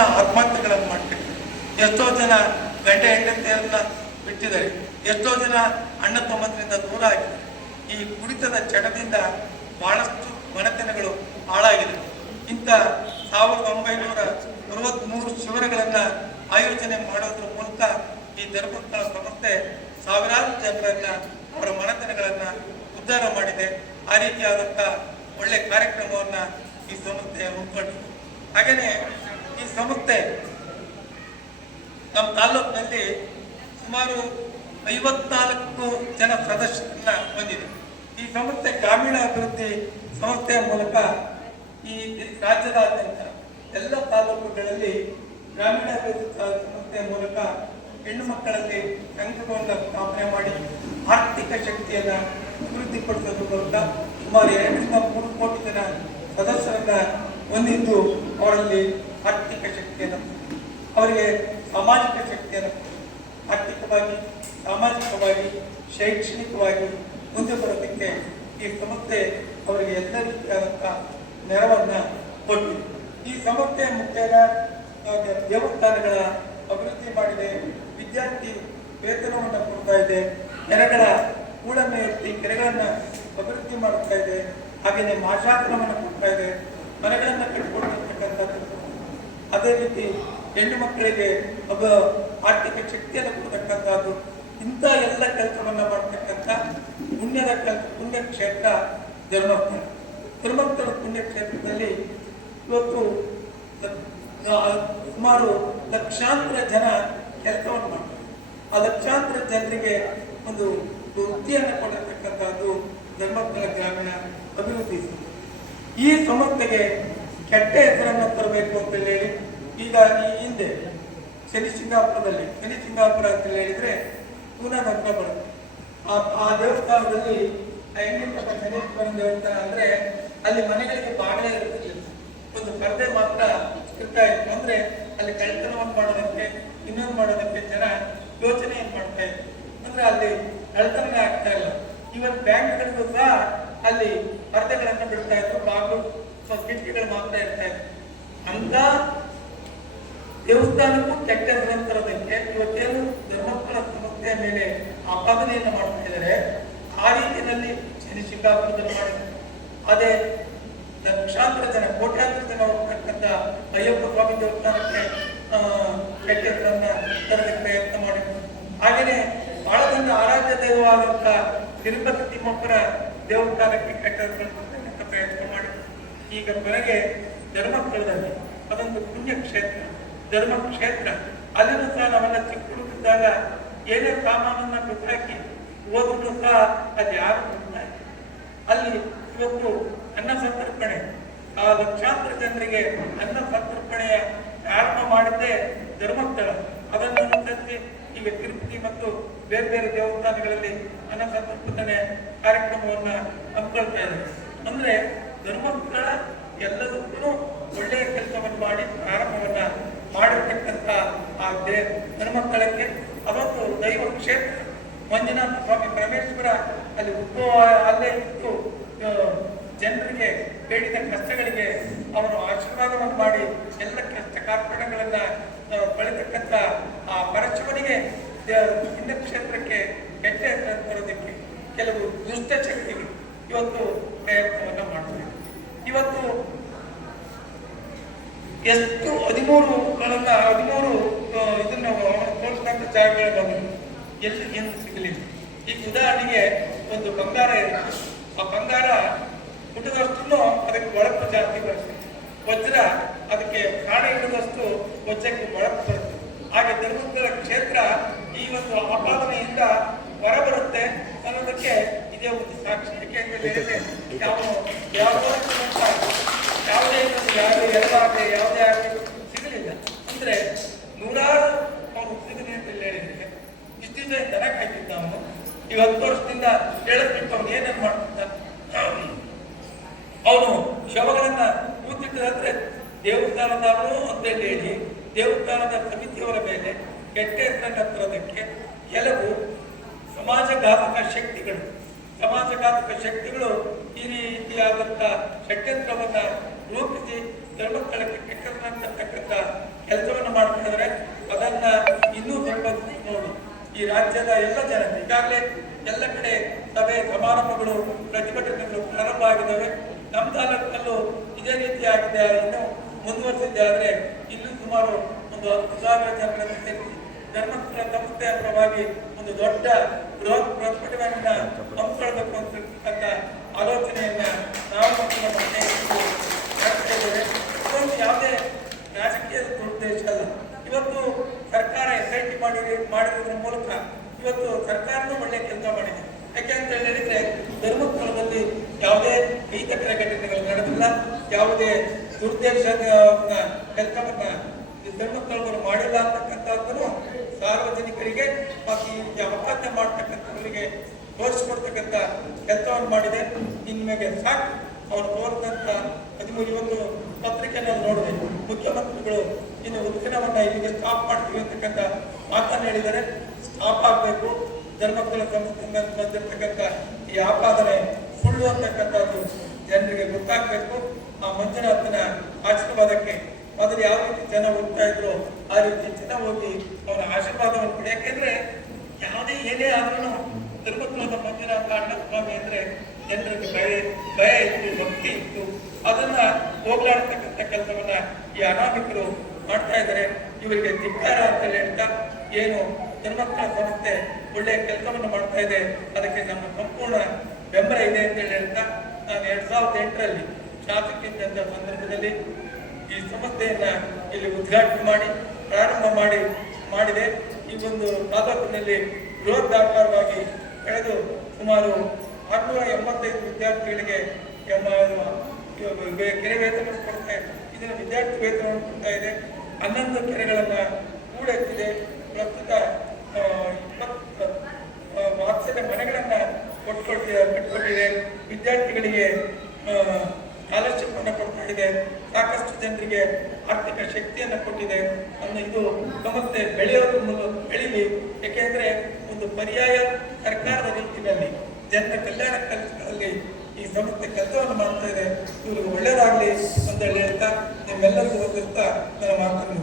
ಜನ ಆತ್ಮಹತ್ಯೆಗಳನ್ನು ಮಾಡ್ತಾರೆ, ಎಷ್ಟೋ ಜನ ಗಂಡ ಹೆಂಡತಿಯರನ್ನ ಬಿಟ್ಟಿದ್ದಾರೆ, ಎಷ್ಟೋ ಜನ ಅಣ್ಣ ತಮ್ಮಂದ್ರಿಂದ ದೂರ ಆಗಿದ್ದಾರೆ. ಈ ಕುಡಿತದ ಚಟದಿಂದ ಬಹಳಷ್ಟು ಮನೆತನಗಳು ಹಾಳಾಗಿದೆ. ಇಂಥ 1963 ಶಿಬಿರಗಳನ್ನು ಆಯೋಜನೆ ಮಾಡೋದ್ರ ಮೂಲಕ ಈ ಧರ್ಮಸ್ಥಳ ಸಂಸ್ಥೆ ಸಾವಿರಾರು ಜನರನ್ನ ಅವರ ಮನೆತನಗಳನ್ನ ಉದ್ಧಾರ ಮಾಡಿದೆ. ಆ ರೀತಿಯಾದಂಥ ಒಳ್ಳೆ ಕಾರ್ಯಕ್ರಮವನ್ನ ಈ ಸಂಸ್ಥೆ ಹಮ್ಮಿಕೊಂಡಿದೆ. ಹಾಗೆಯೇ ಈ ಸಂಸ್ಥೆ ನಮ್ಮ ತಾಲೂಕಿನಲ್ಲಿ ಸುಮಾರು 54 ಜನ ಸದಸ್ಯರನ್ನ ಹೊಂದಿದೆ. ಈ ಸಂಸ್ಥೆ ಗ್ರಾಮೀಣ ಅಭಿವೃದ್ಧಿ ಸಂಸ್ಥೆಯ ಮೂಲಕ ಈ ರಾಜ್ಯದಾದ್ಯಂತ ಎಲ್ಲ ತಾಲೂಕುಗಳಲ್ಲಿ ಗ್ರಾಮೀಣ ಅಭಿವೃದ್ಧಿ ಸಂಸ್ಥೆಯ ಮೂಲಕ ಹೆಣ್ಣು ಮಕ್ಕಳಲ್ಲಿ ಸಂಘವನ್ನು ಸ್ಥಾಪನೆ ಮಾಡಿ ಆರ್ಥಿಕ ಶಕ್ತಿಯನ್ನು ಅಭಿವೃದ್ಧಿಪಡಿಸೋದ್ರ ಮೂಲಕ ಸುಮಾರು 2 ರಿಂದ 3 ಕೋಟಿ ಜನ ಸದಸ್ಯರನ್ನ ಹೊಂದಿದ್ದು ಅವರಲ್ಲಿ ಆರ್ಥಿಕ ಶಕ್ತಿಯನ್ನು, ಅವರಿಗೆ ಸಾಮಾಜಿಕ ಶಕ್ತಿಯನ್ನು, ಆರ್ಥಿಕವಾಗಿ, ಸಾಮಾಜಿಕವಾಗಿ, ಶೈಕ್ಷಣಿಕವಾಗಿ ಮುಂದೆ ಬರೋದಕ್ಕೆ ಈ ಸಂಸ್ಥೆ ಅವರಿಗೆ ಎಲ್ಲ ರೀತಿಯಾದಂಥ ನೆರವನ್ನು ಕೊಟ್ಟಿದೆ. ಈ ಸಂಸ್ಥೆಯ ಮುಖ್ಯದ ದೇವಸ್ಥಾನಗಳ ಅಭಿವೃದ್ಧಿ ಮಾಡಿದೆ, ವಿದ್ಯಾರ್ಥಿ ವೇತನವನ್ನು ಕೊಡ್ತಾ ಇದೆ, ಕೆರೆಗಳ ಹೂಳನ್ನು ಎತ್ತಿ ಕೆರೆಗಳನ್ನು ಅಭಿವೃದ್ಧಿ ಮಾಡ್ತಾ ಇದೆ, ಹಾಗೆಯೇ ಮಾಶಾಸನವನ್ನು ಕೊಡ್ತಾ ಇದೆ, ಮನೆಗಳನ್ನು ಕಟ್ಟಿಕೊಡ್ತಕ್ಕಂಥದ್ದು. ಅದೇ ರೀತಿ ಹೆಣ್ಣು ಮಕ್ಕಳಿಗೆ ಆರ್ಥಿಕ ಶಕ್ತಿಯನ್ನು ಕೊಡ್ತಕ್ಕಂಥದ್ದು. ಇಂಥ ಎಲ್ಲ ಕೆಲಸವನ್ನು ಮಾಡ್ತಕ್ಕಂಥ ಪುಣ್ಯಕ್ಷೇತ್ರ ಧರ್ಮಸ್ಥಳ. ಧರ್ಮಸ್ಥಳ ಪುಣ್ಯಕ್ಷೇತ್ರದಲ್ಲಿ ಇವತ್ತು ಸುಮಾರು ಲಕ್ಷಾಂತರ ಜನ ಕೆಲಸವನ್ನು ಮಾಡ್ತಾರೆ. ಆ ಲಕ್ಷಾಂತರ ಜನರಿಗೆ ಒಂದು ವೃತ್ತಿಯನ್ನು ಕೊಟ್ಟಿರ್ತಕ್ಕಂಥದ್ದು ಧರ್ಮಸ್ಥಳ ಗ್ರಾಮೀಣ ಅಭಿವೃದ್ಧಿ. ಈ ಸಂಸ್ಥೆಗೆ ಕೆಟ್ಟ ಹೆಸರನ್ನು ತರಬೇಕು ಅಂತ ಹೇಳಿ ಈಗ ಈ ಹಿಂದೆ ಶನಿ ಸಿಂಗಾಪುರ ಅಂತ ಹೇಳಿದ್ರೆ ಪೂನಾದ ಹತ್ರ ಬರುತ್ತೆ. ಆ ದೇವಸ್ಥಾನದಲ್ಲಿ ಹೆಂಗಿರ್ತಕ್ಕ ಶನೇಶ್ವರ ದೇವಸ್ಥಾನ ಅಂದ್ರೆ ಅಲ್ಲಿ ಮನೆಗಳಿಗೆ ಬಾಗಿಲೇ ಇರ್ತಿರ್ಲಿಲ್ಲ, ಒಂದು ಪರದೆ ಮಾತ್ರ ಇರ್ತಾ ಇತ್ತು. ಅಂದ್ರೆ ಅಲ್ಲಿ ಕಳ್ತನವನ್ನು ಮಾಡೋದಕ್ಕೆ, ಇನ್ನೊಂದು ಮಾಡೋದಕ್ಕೆ ಜನ ಯೋಚನೆಯನ್ನು ಮಾಡ್ತಾ ಇದ್ರು. ಅಂದ್ರೆ ಅಲ್ಲಿ ಕಳ್ತನವೇ ಆಗ್ತಾ ಇಲ್ಲ. ಇವನ್ ಬ್ಯಾಂಕ್ಗಳಿಗೂ ಸಹ ಅಲ್ಲಿ ಪರದೆಗಳನ್ನು ಬಿಡ್ತಾ ಇದ್ರು, ಬಾಗಿಲು ಕಿಟಕಿಗಳು ಮಾತ್ರ ಇರ್ತಾ ಇದ್ರು. ಅಂತ ದೇವಸ್ಥಾನಕ್ಕೂ ಕೆಟ್ಟ ಹೆಸರಂತರದಕ್ಕೆ ಇವತ್ತೇನು ಧರ್ಮಸ್ಥಳ ಸಂಸ್ಥೆಯ ಮೇಲೆ ಆಪಾದನೆಯನ್ನು ಮಾಡ್ತಾ ಇದ್ದಾರೆ. ಆ ರೀತಿಯಲ್ಲಿ ಶನಿ ಸಿಂಗಾಪುರದಲ್ಲಿ ಮಾಡಿದ್ದಾರೆ. ಅದೇ ಲಕ್ಷಾಂತರ ಜನ, ಕೋಟ್ಯಾಂತರ ಜನ ಹೋಗ್ತಕ್ಕಂಥ ಅಯ್ಯಪ್ಪ ಸ್ವಾಮಿ ದೇವಸ್ಥಾನಕ್ಕೆ ಕೆಟ್ಟ ಹೆಸರನ್ನ ತರಲಿಕ್ಕೆ ಪ್ರಯತ್ನ ಮಾಡಿದ್ರು. ಹಾಗೆಯೇ ಬಹಳ ಜನ ಆರಾಧ್ಯ ದೈವವಾದಂಥ ತಿರುಪತಿ ತಿಮ್ಮಪ್ಪನ ದೇವಸ್ಥಾನಕ್ಕೆ ಕೆಟ್ಟ ಹೆಸರನ್ನು ತರಲಿಕ್ಕೆ ಪ್ರಯತ್ನ ಮಾಡಿದ್ರು. ಈಗ ಕೊನೆಗೆ ಧರ್ಮಸ್ಥಳದಲ್ಲಿ ಅದೊಂದು ಪುಣ್ಯಕ್ಷೇತ್ರ, ಧರ್ಮಕ್ಷೇತ್ರ. ಅಲ್ಲಿನೂ ಸಹ ನಾವೆಲ್ಲ ಚಿಕ್ಕ ಹುಡುಗಿದ್ದಾಗ ಏನೇ ಸಾಮಾನನ್ನ ಬಿಟ್ಟಾಕಿ ಹೋದ್ರು ಸಹ ಅದು ಯಾರು ಬಿಡ್ತಾರೆ. ಅಲ್ಲಿ ಇವತ್ತು ಅನ್ನ ಸಂತರ್ಪಣೆ, ಆ ಲಕ್ಷಾಂತರ ಜನರಿಗೆ ಅನ್ನ ಸಂತರ್ಪಣೆಯ ಪ್ರಾರಂಭ ಮಾಡಿದ್ದೇ ಧರ್ಮಸ್ಥಳ. ಅದನ್ನು ಅನುಸರಿಸಿ ಈಗ ತಿರುಪತಿ ಮತ್ತು ಬೇರೆ ಬೇರೆ ದೇವಸ್ಥಾನಗಳಲ್ಲಿ ಅನ್ನ ಸಂತರ್ಪಣೆ ಕಾರ್ಯಕ್ರಮವನ್ನ ಹಮ್ಮಿಕೊಳ್ತಾ ಇದ್ದಾರೆ. ಅಂದ್ರೆ ಧರ್ಮಸ್ಥಳ ಎಲ್ಲದಕ್ಕೂ ಒಳ್ಳೆಯ ಕೆಲಸವನ್ನು ಮಾಡಿ ಪ್ರಾರಂಭವನ್ನ ಮಾಡಿರ್ತಕ್ಕಂಥ ಆ ಧರ್ಮಸ್ಥಳಕ್ಕೆ ಅದೊಂದು ದೈವ ಕ್ಷೇತ್ರ. ಮಂಜುನಾಥ ಸ್ವಾಮಿ ಪರಮೇಶ್ವರ ಅಲ್ಲಿ ಉದ್ಭವ ಅಲ್ಲೇ ಇತ್ತು. ಜನರಿಗೆ ಬೇಡಿದ ಕಷ್ಟಗಳಿಗೆ ಅವನು ಆಶೀರ್ವಾದವನ್ನು ಮಾಡಿ ಎಲ್ಲ ಕಷ್ಟ ಕಾರ್ಪಣ್ಯಗಳನ್ನ ಬೆಳೆತಕ್ಕಂಥ ಆ ಪರಶಿವನಿಗೆ ಪುಣ್ಯಕ್ಷೇತ್ರಕ್ಕೆ ಕೆಟ್ಟ ಹೆಸರು ತರೋದಕ್ಕೆ ಕೆಲವು ದುಷ್ಟ ಶಕ್ತಿಗಳು ಇವತ್ತು ಪ್ರಯತ್ನವನ್ನು ಮಾಡ್ತಾರೆ. ಇವತ್ತು ಎಷ್ಟು 13 ಇದನ್ನ ತೋರಿಸ್ತಕ್ಕಂಥ ಜಾಗಗಳು ಎಲ್ಲಿ ಏನು ಸಿಗಲಿಲ್ಲ. ಈಗ ಉದಾಹರಣೆಗೆ ಒಂದು ಬಂಗಾರ ಇರುತ್ತೆ, ಆ ಬಂಗಾರ ಹುಟ್ಟಿದಷ್ಟು ಅದಕ್ಕೆ ಒಳಪು ಜಾಸ್ತಿ ಬರುತ್ತೆ, ವಜ್ರ ಅದಕ್ಕೆ ಕಾಣೆ ಹಿಡಿದಷ್ಟು ವಜ್ರಕ್ಕೆ ಒಳಪು ಬರುತ್ತೆ. ಹಾಗೆ ಧರ್ಮಸ್ಥಳ ಕ್ಷೇತ್ರ ಈ ಒಂದು ಆಪಾದನೆಯಿಂದ ಹೊರಬರುತ್ತೆ ಅನ್ನೋದಕ್ಕೆ ಇದೇ ಒಂದು ಸಾಕ್ಷಿ. ಯಾಕೆಂದ್ರೆ ಯಾವುದೇ ಆಗಲಿ ಸಿಗಲಿಲ್ಲ ಅಂದ್ರೆ ನೂರಾರು ಅವನು ಸಿಗಲಿ ಅಂತ ಹೇಳಿದ್ರೆ ಇಷ್ಟು ದನ ಕಾಯ್ತಿದ್ದ ಅವನು. ಈಗ 10 ವರ್ಷದಿಂದ ಹೇಳಕ್ಕಿಂತ ಅವನು ಏನೇನು ಮಾಡ್ತಿದ್ದ, ಅವನು ಶವಗಳನ್ನ ಕೂತಿಟ್ಟಿದ್ರೆ ದೇವಸ್ಥಾನದವರು ಅಂತ ಹೇಳಿ ದೇವಸ್ಥಾನದ ಸಮಿತಿಯವರ ಮೇಲೆ ಕೆಟ್ಟ ಹೆಸರನ್ನು ತರೋದಕ್ಕೆ ಕೆಲವು ಸಮಾಜಘಾತಕ ಶಕ್ತಿಗಳು ಈ ರೀತಿಯಾದಂಥ ಷಡ್ಯಂತ್ರವನ್ನ ರೂಪಿಸಿ ಧರ್ಮಸ್ಥಳಕ್ಕೆ ಕೆಟ್ಟತಕ್ಕಂಥ ಕೆಲಸ ಮಾಡ್ತಾ ಇದ್ದಾರೆ. ಅದನ್ನ ಇನ್ನೂ ಸ್ವಲ್ಪ ನೋಡಿ ಈ ರಾಜ್ಯದ ಎಲ್ಲ ಜನತೆ ಈಗಾಗಲೇ ಎಲ್ಲ ಕಡೆ ಸಭೆ ಸಮಾರಂಭಗಳು ಪ್ರತಿಭಟನೆಗಳು ಪ್ರಾರಂಭ ಆಗಿದ್ದಾವೆ. ನಮ್ಮ ತಾಲೂಕಿನಲ್ಲೂ ಇದೇ ರೀತಿ ಆಗಿದೆ. ಇನ್ನು ಮುಂದುವರೆಸಿದ್ದೆ ಆದರೆ ಇಲ್ಲೂ ಸುಮಾರು ಒಂದು 10,000 ಜನರನ್ನು ಸೇರಿಸಿ ಧರ್ಮಸ್ಥಳ ಸಮುದಾಯ ಪರವಾಗಿ ಒಂದು ದೊಡ್ಡ ಬೃಹತ್ ಪ್ರತಿಭಟನೆಯನ್ನ ಹಮ್ಮಿಕೊಳ್ಳಬೇಕು ಅಂತಕ್ಕಂಥ ಆಲೋಚನೆಯನ್ನ ನಾವು ಮತ್ತು ನಮ್ಮ ಸ್ನೇಹಿತರು ಮಾಡ್ತಾ ಇದ್ದೇವೆ. ಇದೊಂದು ಯಾವುದೇ ರಾಜಕೀಯ ಉದ್ದೇಶ ಅಲ್ಲ. ಇವತ್ತು ಸರ್ಕಾರ SIT ಮಾಡಿರೋದ್ರ ಮೂಲಕ ಇವತ್ತು ಸರ್ಕಾರನೂ ಒಳ್ಳೆಯ ಕೆಲಸ ಮಾಡಿದೆ. ಯಾಕೆ ಅಂತ ಹೇಳಿದ್ರೆ ಧರ್ಮಸ್ಥಳದಲ್ಲಿ ಯಾವುದೇ ಅಹಿತಕರ ಘಟನೆಗಳು ನಡೆದಿಲ್ಲ, ಯಾವುದೇ ದುರ್ದೇಶ ಕೆಲಸವನ್ನ ಧರ್ಮಸ್ಥಳಗಳು ಮಾಡಿಲ್ಲ ಅಂತಕ್ಕಂಥದ್ದನ್ನು ಸಾರ್ವಜನಿಕರಿಗೆ ಮತ್ತು ಈ ಅವಕಾಶ ಮಾಡ್ತಕ್ಕಂಥವರಿಗೆ ತೋರಿಸಿಕೊಡ್ತಕ್ಕಂಥ ಕೆಲಸವನ್ನು ಮಾಡಿದೆ. ಇನ್ಮೇಲೆ ಸಾಕು ಅವರು ತೋರಿದಂತ 13 ಪತ್ರಿಕೆಯನ್ನು ನೋಡಿದೆ. ಮುಖ್ಯಮಂತ್ರಿಗಳು ಇನ್ನು ಉದ್ಘಾಟನವನ್ನ ಇಲ್ಲಿಗೆ ಸ್ಟಾಪ್ ಮಾಡ್ತೀವಿ ಅಂತಕ್ಕಂಥ ಮಾತನ್ನು ಹೇಳಿದರೆ ಸ್ಟಾಪ್ ಆಗಬೇಕು. ಧರ್ಮಸ್ಥಳ ಸಂಸ್ಥೆಯಿಂದ ಬಂದಿರತಕ್ಕಂಥ ಈ ಆಪಾದನೆ ಸುಳ್ಳು ಅಂತಕ್ಕಂಥದ್ದು ಜನರಿಗೆ ಗೊತ್ತಾಗಬೇಕು. ಆ ಮಂಜುನಾಥನ ಆಶೀರ್ವಾದಕ್ಕೆ ಮೊದಲು ಯಾವ ರೀತಿ ಜನ ಹೋಗ್ತಾ ಇದ್ರು ಆ ರೀತಿ ಜನ ಹೋಗಿ ಅವರ ಆಶೀರ್ವಾದವನ್ನು ಪಡಿ. ಯಾಕೆಂದ್ರೆ ಯಾವುದೇ ಏನೇ ಆದ್ರೂ ಧರ್ಮಸ್ಥಳದ ಮಂಜುನಾಥ ಅಣ್ಣ ಸ್ವಾಮಿ ಅಂದ್ರೆ ಜನರಿಗೆ ಭಯ ಇತ್ತು, ಭಕ್ತಿ ಇತ್ತು. ಅದನ್ನ ಹೋಗ್ಲಾಡ್ತಕ್ಕಂಥ ಕೆಲಸವನ್ನ ಈ ಅನಾಮಿಕರು ಮಾಡ್ತಾ ಇದ್ದಾರೆ. ಇವರಿಗೆ ಧಿಕ್ಕಾರ ಅಂತ ಹೇಳ್ತಾ ಏನು ಧರ್ಮಸ್ಥಳ ಸಂಸ್ಥೆ ಒಳ್ಳೆಯ ಕೆಲಸವನ್ನು ಮಾಡ್ತಾ ಇದೆ, ಅದಕ್ಕೆ ನಮ್ಮ ಸಂಪೂರ್ಣ ಬೆಂಬಲ ಇದೆ ಅಂತ ಹೇಳ್ತಾ ನಾನು 2008ರಲ್ಲಿ ಶಾಸಕಿದ್ದಂಥ ಸಂದರ್ಭದಲ್ಲಿ ಈ ಸಂಸ್ಥೆಯನ್ನ ಇಲ್ಲಿ ಉದ್ಘಾಟನೆ ಮಾಡಿ ಪ್ರಾರಂಭ ಮಾಡಿದೆ. ಈ ಒಂದು ತಾಲೂಕಿನಲ್ಲಿ ಬೃಹದಾಕಾರವಾಗಿ ಕಳೆದು ಸುಮಾರು 685 ವಿದ್ಯಾರ್ಥಿಗಳಿಗೆ ಕೆರೆ ವೇತನ ಕೊಡ್ತಾ ಇದನ್ನು ವಿದ್ಯಾರ್ಥಿ ವೇತನ ಕೊಡ್ತಾ ಇದೆ. 11 ಕೆರೆಗಳನ್ನ ಕೂಡೆತ್ತಿದೆ. ಪ್ರಸ್ತುತ 20 ವಾತ್ಸಲ್ಯ ಮನೆಗಳನ್ನ ಕಟ್ಕೊಟ್ಟಿದೆ. ವಿದ್ಯಾರ್ಥಿಗಳಿಗೆ ಸ್ಕಾಲರ್ಶಿಪ್ ಅನ್ನು ಕೊಡ್ತಾ ಇದೆ. ಸಾಕಷ್ಟು ಜನರಿಗೆ ಆರ್ಥಿಕ ಶಕ್ತಿಯನ್ನು ಕೊಟ್ಟಿದೆ. ಇದು ಸಂಸ್ಥೆ ಬೆಳೀಲಿ. ಯಾಕೆಂದ್ರೆ ಒಂದು ಪರ್ಯಾಯ ಸರ್ಕಾರದ ರೀತಿಯಲ್ಲಿ ಜನರ ಕಲ್ಯಾಣ ಕೆಲಸಗಳಲ್ಲಿ ಈ ಸಂಸ್ಥೆ ಕೆಲಸವನ್ನು ಮಾಡ್ತಾ ಇದೆ. ಇವ್ರಿಗೆ ಒಳ್ಳೆಯದಾಗಲಿ ಅಂತ ಹೇಳ್ತಾ ನಿಮ್ಮೆಲ್ಲರಿಗೂ ನನ್ನ ಮಾತನ್ನು